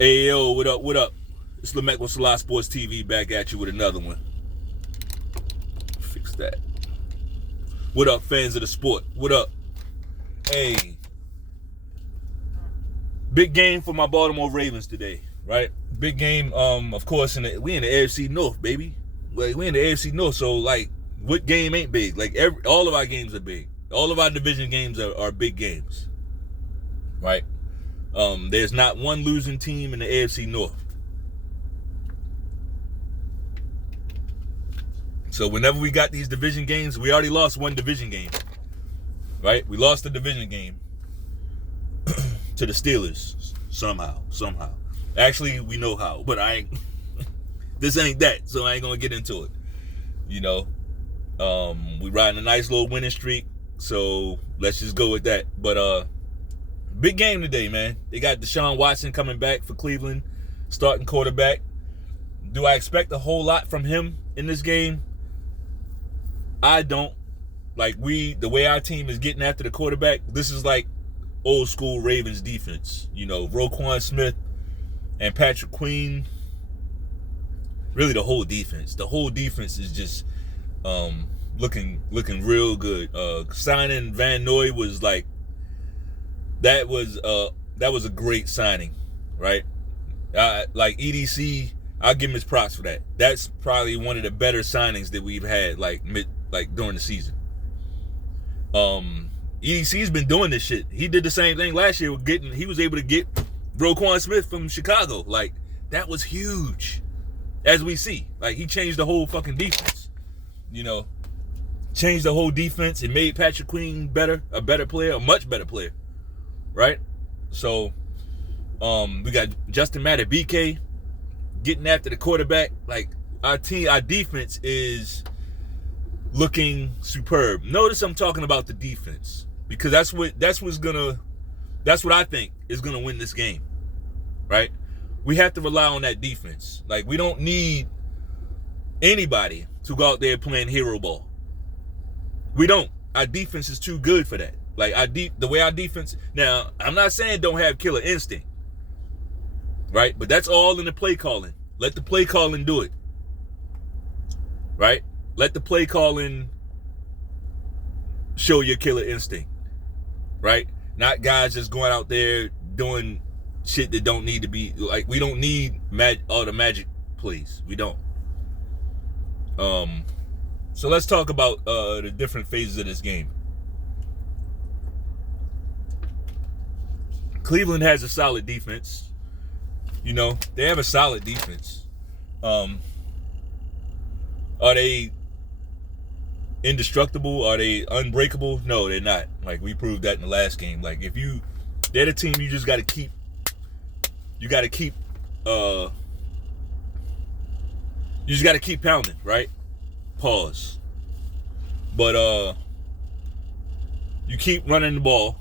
Hey, yo, what up, what up? It's Lamech with Selah Sports TV back at you with another one. Fix that. What up, fans of the sport? What up? Hey. Big game for my Baltimore Ravens today, right? Big game, of course, we in the AFC North, baby. Like, we in the AFC North, so, like, what game ain't big? Like, all of our games are big. All of our division games are big games, right? There's not one losing team in the AFC North. So whenever we got these division games, we already lost one division game, right? We lost the division game to the Steelers somehow. Actually, we know how, but this ain't that, so I ain't gonna get into it. You know, we riding a nice little winning streak, so let's just go with that. But big game today, man. They got Deshaun Watson coming back for Cleveland, starting quarterback. Do I expect a whole lot from him in this game? I don't. Like, the way our team is getting after the quarterback, this is like old school Ravens defense. You know, Roquan Smith and Patrick Queen. Really, the whole defense. The whole defense is just looking real good. Signing Van Noy was like, that was a great signing, right? Like EDC, I'll give him his props for that. That's probably one of the better signings that we've had, like during the season. EDC's been doing this shit. He did the same thing last year he was able to get Roquan Smith from Chicago. Like, that was huge. As we see, like, he changed the whole fucking defense. You know, changed the whole defense and made Patrick Queen a better player, a much better player. Right? So, we got Justin Madubuike getting after the quarterback. Like, our defense is looking superb. Notice I'm talking about the defense, because that's what I think is gonna win this game. Right? We have to rely on that defense. Like, we don't need anybody to go out there playing hero ball. We don't. Our defense is too good for that. Like, the way our defense, now, I'm not saying don't have killer instinct, right? But that's all in the play calling. Let the play calling do it, right? Let the play calling show your killer instinct, right? Not guys just going out there doing shit that don't need to be, like, we don't need all the magic plays. We don't. So let's talk about the different phases of this game. Cleveland has a solid defense. You know, they have a solid defense. Are they indestructible? Are they unbreakable? No, they're not. Like, we proved that in the last game. Like, they're the team you just got to keep. You got to keep. You just got to keep pounding, right? Pause. But you keep running the ball.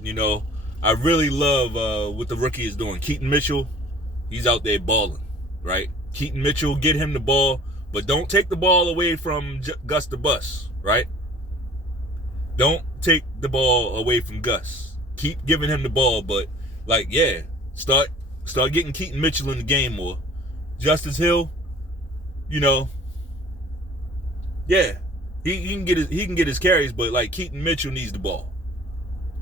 You know, I really love what the rookie is doing. Keaton Mitchell, he's out there balling, right? Keaton Mitchell, get him the ball, but don't take the ball away from Gus the Bus, right? Don't take the ball away from Gus. Keep giving him the ball, but, like, yeah, start getting Keaton Mitchell in the game more. Justice Hill, you know, yeah, he can get his carries, but, like, Keaton Mitchell needs the ball.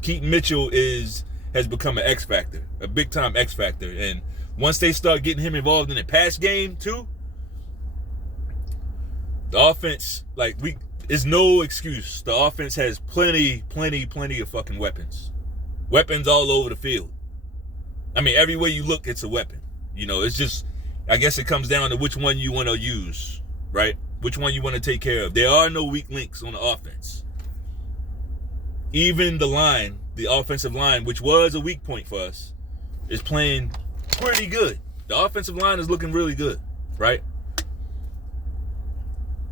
Keaton Mitchell has become an X factor, a big time X factor, and once they start getting him involved in the pass game too, the offense, like, it's no excuse. The offense has plenty of fucking weapons all over the field. I mean, everywhere you look, it's a weapon. You know, it's just, I guess it comes down to which one you want to use, right? Which one you want to take care of. There are no weak links on the offense. Even the offensive line, which was a weak point for us, is playing pretty good. The offensive line is looking really good, right?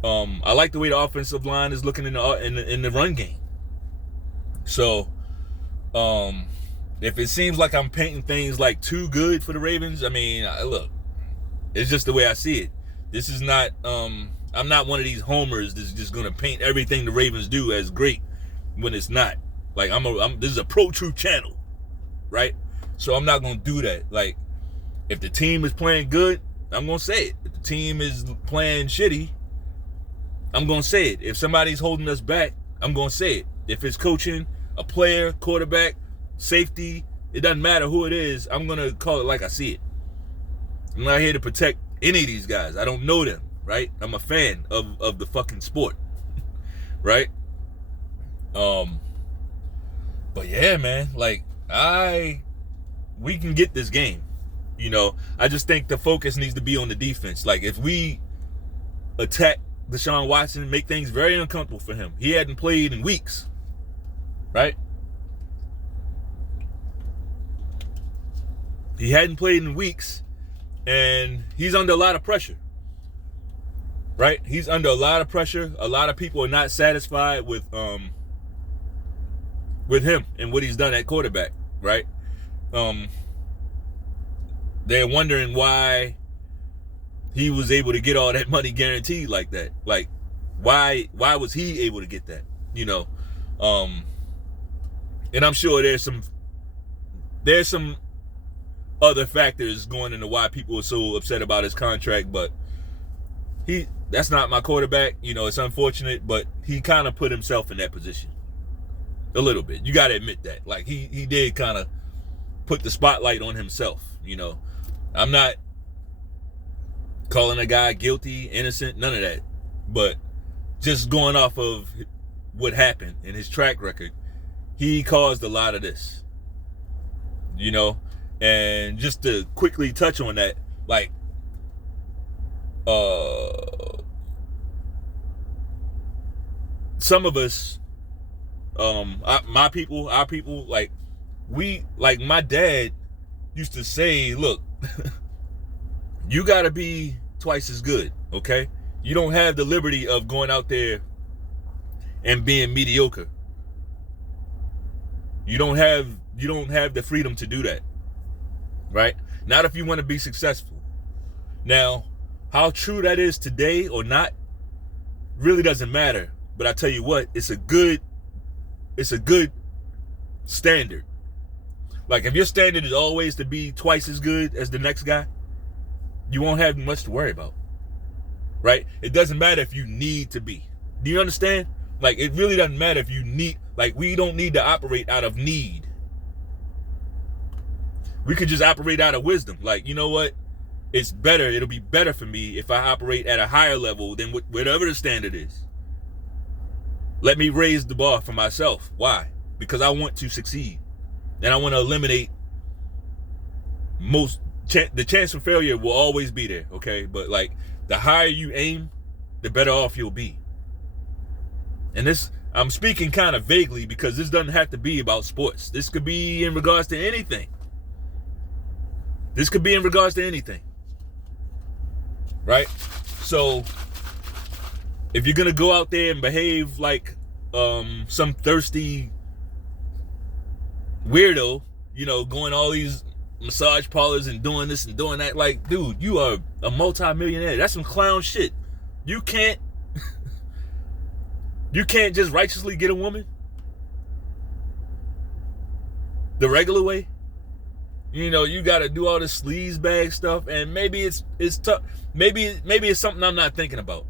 I like the way the offensive line is looking in the run game. So, if it seems like I'm painting things like too good for the Ravens, I mean, look, it's just the way I see it. This is not, I'm not one of these homers that's just gonna paint everything the Ravens do as great when it's not. Like, this is a pro truth channel, right? So I'm not gonna do that. Like, If the team is playing good, I'm going to say it. If the team is playing shitty, I'm going to say it. If somebody's holding us back, I'm going to say it. If it's coaching, a player, quarterback, safety, it doesn't matter who it is, I'm going to call it like I see it. I'm not here to protect any of these guys. I don't know them, right? I'm a fan of the fucking sport, right? But yeah, man, like, we can get this game. You know, I just think the focus needs to be on the defense. Like, if we attack Deshaun Watson, make things very uncomfortable for him. He hadn't played in weeks, right? He hadn't played in weeks, and he's under a lot of pressure, right? He's under a lot of pressure. A lot of people are not satisfied with him and what he's done at quarterback, right? They're wondering why he was able to get all that money guaranteed like that. Like, why was he able to get that? You know, and I'm sure there's some other factors going into why people are so upset about his contract, but that's not my quarterback. You know, it's unfortunate, but he kind of put himself in that position a little bit. You got to admit that. Like, he did kind of put the spotlight on himself. You know, I'm not calling a guy guilty, innocent, none of that. But just going off of what happened in his track record, he caused a lot of this. You know, and just to quickly touch on that, like, some of us, our people, like, my dad used to say, look, you got to be twice as good, okay? You don't have the liberty of going out there and being mediocre. You don't have the freedom to do that, right? Not if you want to be successful. Now, how true that is today or not really doesn't matter. But I tell you what, it's a good standard. Like, if your standard is always to be twice as good as the next guy, you won't have much to worry about, right? It doesn't matter if you need to be. Do you understand? Like, it really doesn't matter if you need, like, we don't need to operate out of need. We could just operate out of wisdom. Like, you know what? It's better. It'll be better for me if I operate at a higher level than whatever the standard is. Let me raise the bar for myself. Why? Because I want to succeed. And I want to eliminate the chance for failure will always be there, okay? But, like, the higher you aim, the better off you'll be. And this, I'm speaking kind of vaguely because this doesn't have to be about sports. This could be in regards to anything. This could be in regards to anything. Right? So, if you're going to go out there and behave like some thirsty weirdo, you know, going all these massage parlors and doing this and doing that, like, dude, you are a multi-millionaire. That's some clown shit. You can't just righteously get a woman the regular way. You know, you got to do all this sleaze bag stuff, and maybe it's tough. Maybe it's something I'm not thinking about,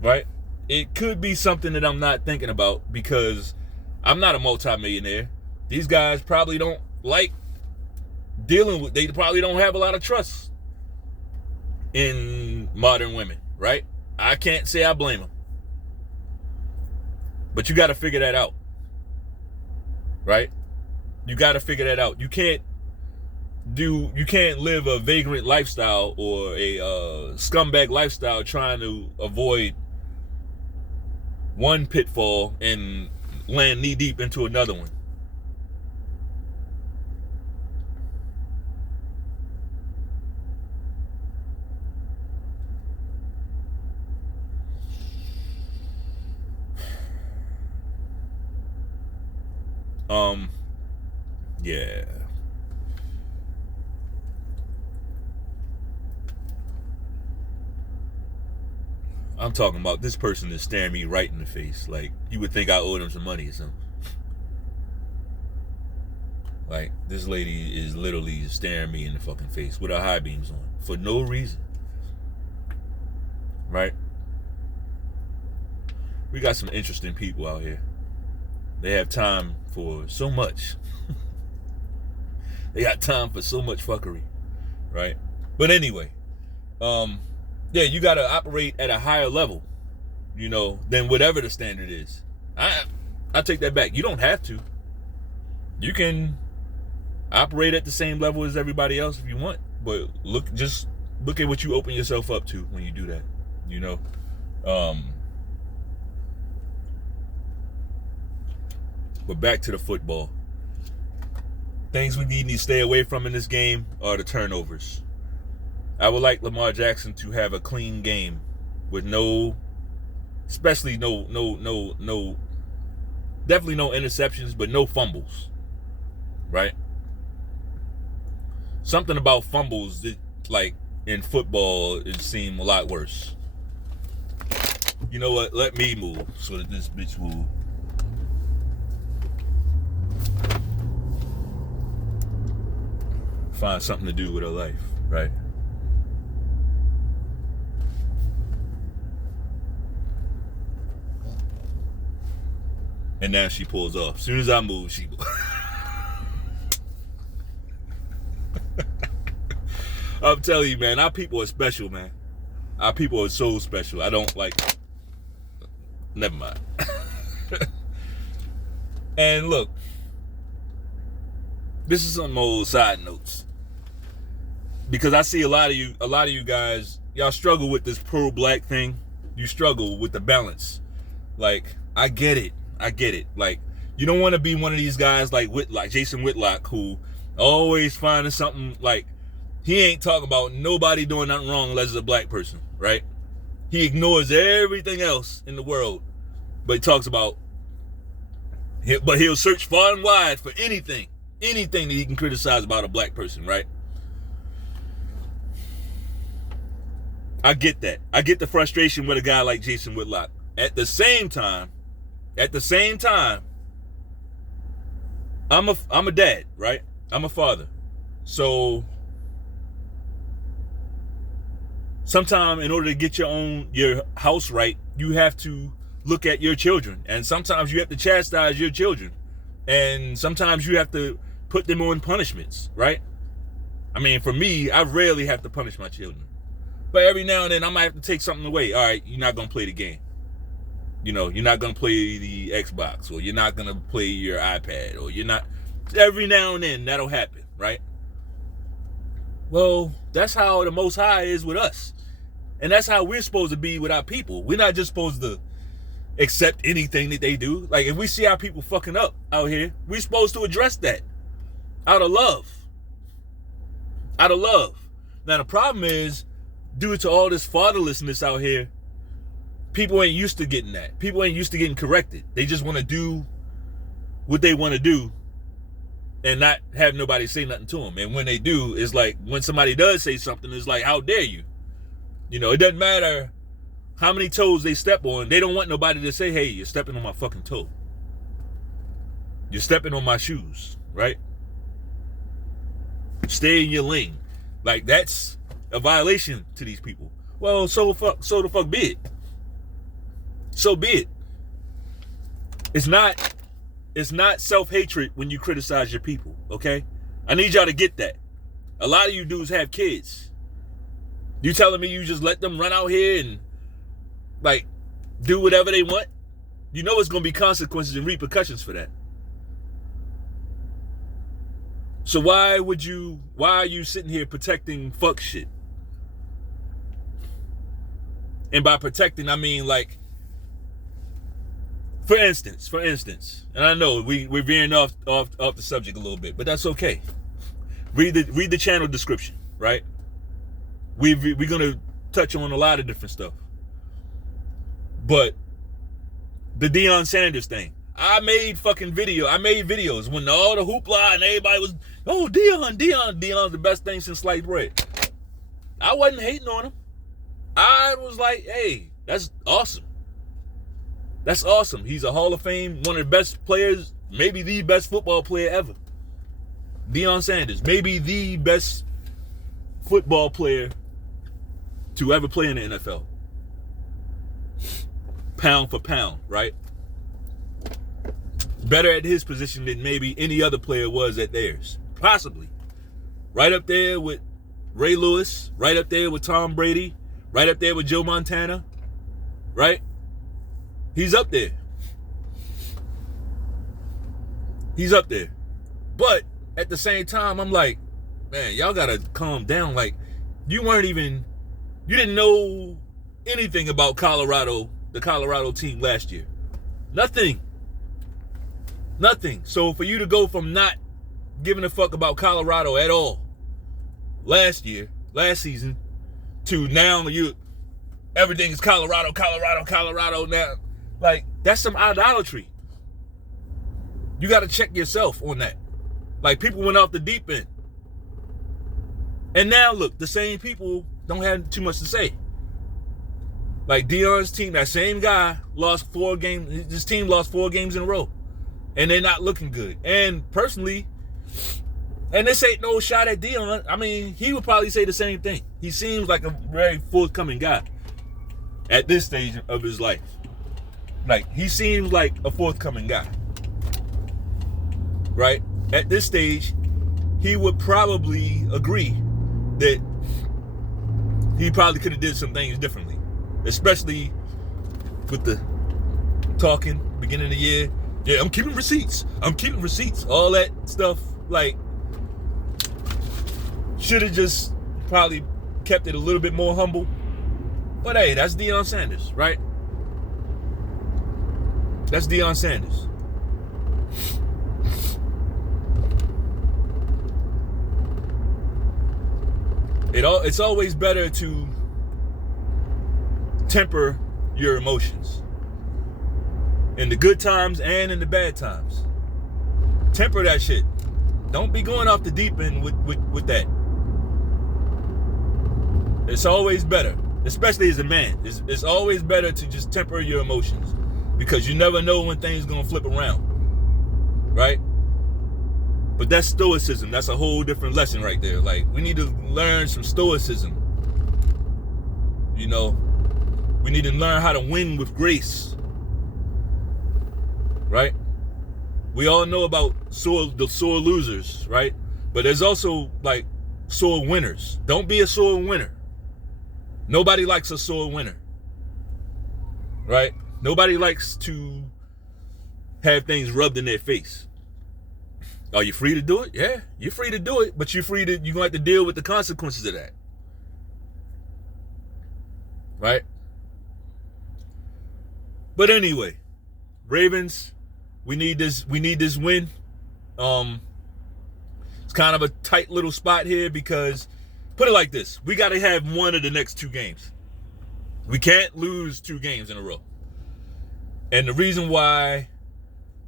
right? It could be something that I'm not thinking about because I'm not a multimillionaire. These guys probably don't like dealing with, they probably don't have a lot of trust in modern women, right? I can't say I blame them. But you got to figure that out, right? You got to figure that out. You can't live a vagrant lifestyle or a scumbag lifestyle trying to avoid one pitfall and land knee deep into another one. Yeah. I'm talking about this person is staring me right in the face. Like, you would think I owed him some money or something. Like, this lady is literally staring me in the fucking face with her high beams on for no reason. Right? We got some interesting people out here. They have time for so much. They got time for so much fuckery. Right? But anyway, yeah, you got to operate at a higher level, you know, than whatever the standard is. I take that back. You don't have to. You can operate at the same level as everybody else if you want, but just look at what you open yourself up to when you do that, you know. But back to the football. Things we need to stay away from in this game are the turnovers. I would like Lamar Jackson to have a clean game with definitely no interceptions, but no fumbles, right? Something about fumbles that, like, in football, it seemed a lot worse. You know what? Let me move so that this bitch will find something to do with her life, right? And now she pulls off. As soon as I move, she I'm telling you, man, our people are special, man. Our people are so special. I don't like... Never mind. And look, this is some old side notes. Because I see a lot of you guys, y'all struggle with this pro-black thing. You struggle with the balance. Like, I get it. Like, you don't want to be one of these guys like Jason Whitlock, who always finding something, like, he ain't talking about nobody doing nothing wrong unless it's a black person, right? He ignores everything else in the world, but he talks about, but he'll search far and wide for anything that he can criticize about a black person, right? I get that. I get the frustration with a guy like Jason Whitlock. At the same time, I'm a dad, right? I'm a father. So sometimes, in order to get your house right, you have to look at your children. And sometimes you have to chastise your children. And sometimes you have to put them on punishments, right? I mean, for me, I rarely have to punish my children. But every now and then I might have to take something away. All right, you're not going to play the game. You know, you're not going to play the Xbox, or you're not going to play your iPad, or you're not... Every now and then that'll happen, right? Well, that's how the Most High is with us. And that's how we're supposed to be with our people. We're not just supposed to accept anything that they do. Like, if we see our people fucking up out here, we're supposed to address that out of love. Out of love. Now, the problem is, due to all this fatherlessness out here, people ain't used to getting that. People ain't used to getting corrected. They just want to do what they want to do and not have nobody say nothing to them. And when they do, it's like, when somebody does say something, it's like, how dare you? You know, it doesn't matter how many toes they step on. They don't want nobody to say, hey, you're stepping on my fucking toe. You're stepping on my shoes, right? Stay in your lane. Like, that's a violation to these people. Well, so the fuck be it. So be it. It's not self-hatred when you criticize your people, okay? I need y'all to get that. A lot of you dudes have kids. You telling me you just let them run out here and, like, do whatever they want? You know it's going to be consequences and repercussions for that. So why are you sitting here protecting fuck shit? And by protecting, I mean, like, for instance, and I know we're veering off the subject a little bit, but that's okay. Read the channel description, right? We're gonna touch on a lot of different stuff. But the Deion Sanders thing, I made videos when all the hoopla and everybody was, oh, Deion's the best thing since sliced bread. I wasn't hating on him. I was like, hey, that's awesome. That's awesome. He's a Hall of Fame, one of the best players, maybe the best football player ever. Deion Sanders, maybe the best football player to ever play in the NFL. Pound for pound, right? Better at his position than maybe any other player was at theirs. Possibly. Right up there with Ray Lewis, right up there with Tom Brady, right up there with Joe Montana, right? He's up there. He's up there. But at the same time, I'm like, man, y'all gotta calm down. Like, you didn't know anything about Colorado, the Colorado team last year. Nothing. So for you to go from not giving a fuck about Colorado at all last season, to now everything is Colorado now. Like, that's some idolatry. You got to check yourself on that. Like, people went off the deep end. And now, look, the same people don't have too much to say. Like, Deion's team, that same guy lost 4 games. His team lost 4 games in a row. And they're not looking good. And personally, and this ain't no shot at Deion. I mean, he would probably say the same thing. He seems like a very forthcoming guy at this stage of his life. Like, he seems like a forthcoming guy. Right? At this stage, he would probably agree that he probably could have did some things differently. Especially with the talking, beginning of the year. Yeah, I'm keeping receipts. All that stuff, like, should have just probably kept it a little bit more humble. But hey, that's Deion Sanders, right? That's Deion Sanders. It's always better to temper your emotions. In the good times and in the bad times. Temper that shit. Don't be going off the deep end with that. It's always better, especially as a man. It's always better to just temper your emotions, because you never know when things gonna flip around, right? But that's stoicism. That's a whole different lesson right there. Like, we need to learn some stoicism. You know, we need to learn how to win with grace. Right? We all know about the sore losers, right? But there's also, like, sore winners. Don't be a sore winner. Nobody likes a sore winner. Right? Nobody likes to have things rubbed in their face. Are you free to do it? Yeah, you're free to do it, but you're going to have to deal with the consequences of that. Right? But anyway, Ravens, we need this win. It's kind of a tight little spot here because, put it like this, we got to have one of the next 2 games. We can't lose 2 games in a row. And the reason why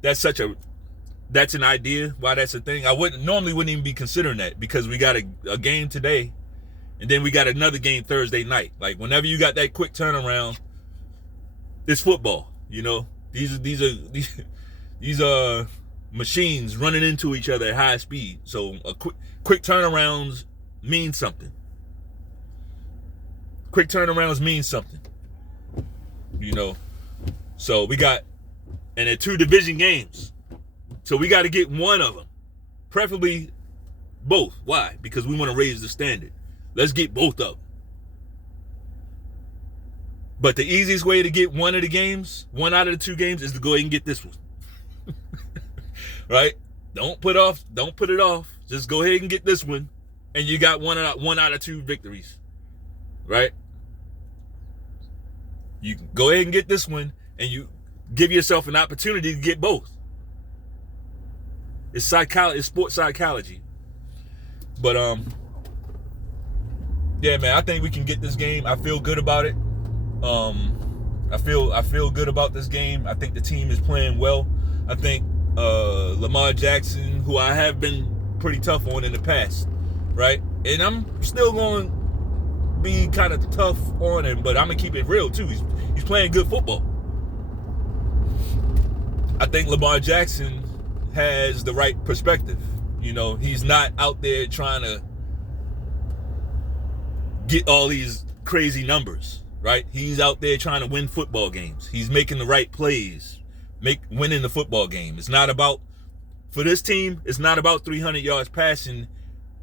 that's an idea, why that's a thing, I wouldn't even be considering that, because we got a game today, and then we got another game Thursday night. Like, whenever you got that quick turnaround, it's football, you know. These are machines running into each other at high speed. So a quick turnarounds mean something. Quick turnarounds mean something. You know. So we got, and they're 2 division games. So we got to get one of them. Preferably both. Why? Because we want to raise the standard. Let's get both of them. But the easiest way to get one of the games, one out of the 2 games, is to go ahead and get this one. Right? Don't put it off. Just go ahead and get this one, and you got one out of 2 victories. Right? You can go ahead and get this one, and you give yourself an opportunity to get both. It's psychology, it's sports psychology. But yeah, man, I think we can get this game. I feel good about it. I feel good about this game. I think the team is playing well. I think Lamar Jackson, who I have been pretty tough on in the past, right? And I'm still going to be kind of tough on him, but I'm going to keep it real too. He's playing good football. I think Lamar Jackson has the right perspective. You know, he's not out there trying to get all these crazy numbers, right? He's out there trying to win football games. He's making the right plays, winning the football game. It's not about, for this team, it's not about 300 yards passing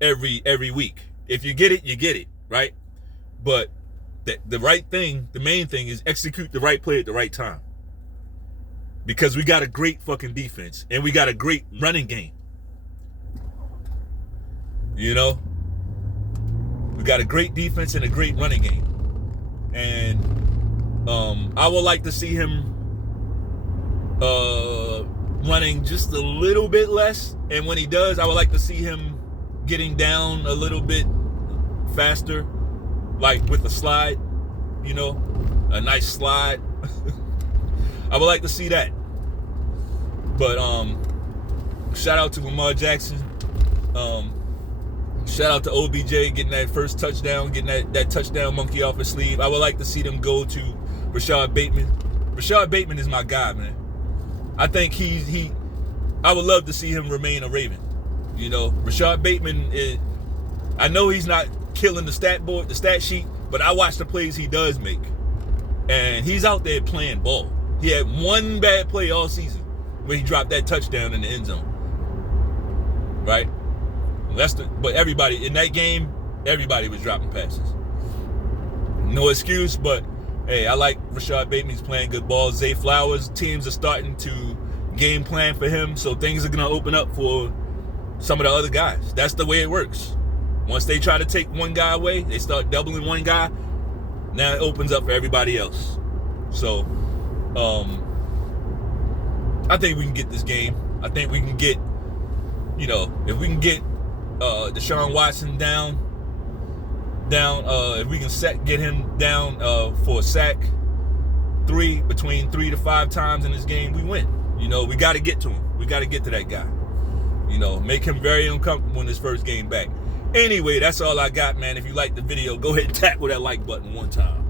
every week. If you get it, you get it, right? But the right thing, the main thing is execute the right play at the right time. Because we got a great fucking defense and we got a great running game. You know? We got a great defense and a great running game. And I would like to see him running just a little bit less. And when he does, I would like to see him getting down a little bit faster, like with a slide, you know, a nice slide. I would like to see that. But shout out to Lamar Jackson. Shout out to OBJ getting that first touchdown, getting that touchdown monkey off his sleeve. I would like to see them go to Rashad Bateman. Rashad Bateman is my guy, man. I think I would love to see him remain a Raven. You know, Rashad Bateman is, I know he's not killing the stat sheet, but I watch the plays he does make. And he's out there playing ball. He had one bad play all season where he dropped that touchdown in the end zone. Right? But everybody in that game, everybody was dropping passes. No excuse, but hey, I like Rashad Bateman. He's playing good ball. Zay Flowers, teams are starting to game plan for him, so things are gonna open up for some of the other guys. That's the way it works. Once they try to take one guy away, they start doubling one guy. Now it opens up for everybody else. So, I think we can get this game. I think we can get, you know, if we can get Deshaun Watson down, if we can get him down for a sack between 3 to 5 times in this game, we win. You know, we got to get to him. We got to get to that guy. You know, make him very uncomfortable in his first game back. Anyway, that's all I got, man. If you liked the video, go ahead and tap with that like button one time.